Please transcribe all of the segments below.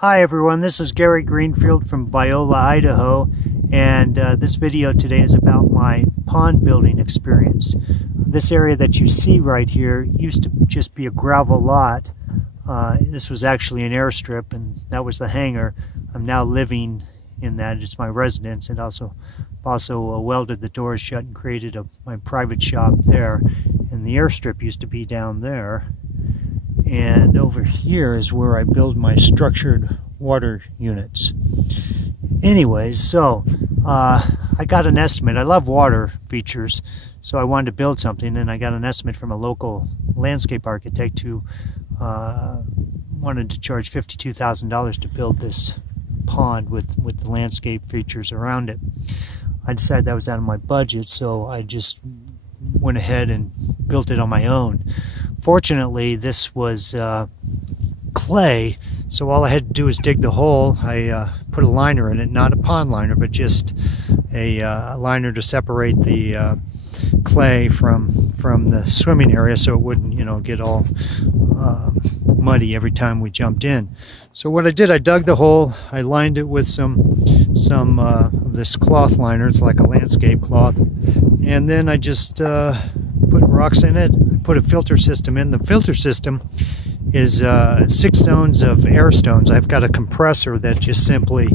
Hi everyone, this is Gary Greenfield from Viola, Idaho, and this video today is about my pond building experience. This area that you see right here used to just be a gravel lot. This was actually an airstrip, and that was the hangar. I'm now living in that. It's my residence, and also welded the doors shut and created my private shop there. And the airstrip used to be down there. And over here is where I build my structured water units. Anyways, so I got an estimate. I love water features, so I wanted to build something, and I got an estimate from a local landscape architect who wanted to charge $52,000 to build this pond with the landscape features around it. I decided that was out of my budget, so I just went ahead and built it on my own. Fortunately, this was clay, so all I had to do was dig the hole. I put a liner in it, not a pond liner, but just a liner to separate the clay from the swimming area, so it wouldn't, get all muddy every time we jumped in. So what I did, I dug the hole, I lined it with some of this cloth liner. It's like a landscape cloth, and then I just put rocks in it. I put a filter system in. The filter system is 6 zones of air stones. I've got a compressor that just simply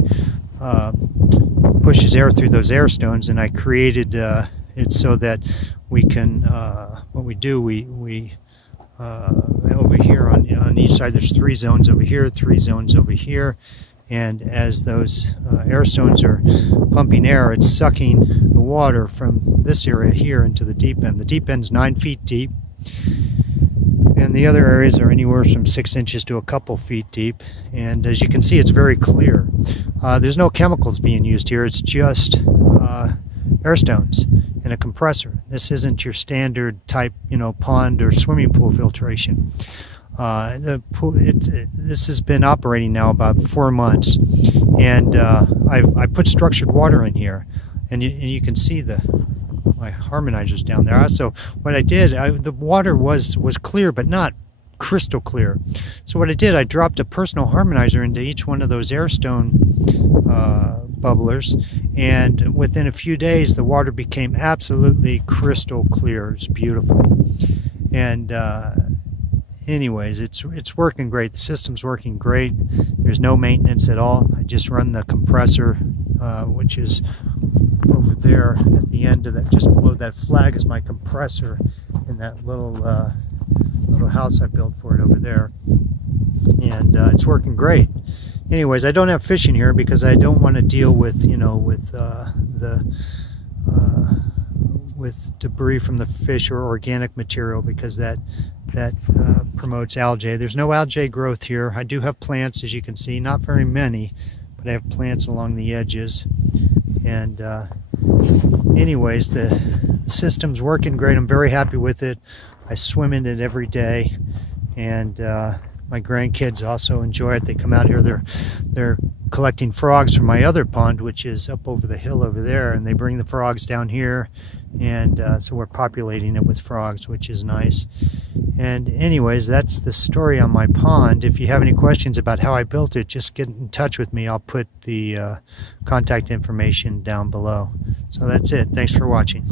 pushes air through those air stones, and I created it so that we can, what we do, we over here on each side, there's 3 zones over here, 3 zones over here, and as those air stones are pumping air, it's sucking the water from this area here into the deep end. The deep end's 9 feet deep, and the other areas are anywhere from 6 inches to a couple feet deep. And as you can see, it's very clear. There's no chemicals being used here. It's just air stones and a compressor. This isn't your standard type, pond or swimming pool filtration. This has been operating now about 4 months, and I put structured water in here, and you can see my harmonizers down there. So what I did, the water was clear, but not crystal clear. So what I did, I dropped a personal harmonizer into each one of those airstone bubblers, and within a few days the water became absolutely crystal clear. It's beautiful. And anyways, it's working great. The system's working great. There's no maintenance at all. I just run the compressor, which is over there at the end of that, just below that flag is my compressor in that little house I built for it over there, and it's working great. Anyways, I don't have fish in here because I don't want to deal with with debris from the fish or organic material, because that promotes algae. There's no algae growth here. I do have plants, as you can see, not very many, but I have plants along the edges. And anyways, the system's working great. I'm very happy with it. I swim in it every day, and my grandkids also enjoy it. They come out here. They're collecting frogs from my other pond, which is up over the hill over there, and they bring the frogs down here, and so we're populating it with frogs, which is nice. And anyways, that's the story on my pond. If you have any questions about how I built it, just get in touch with me. I'll put the contact information down below. So that's it. Thanks for watching.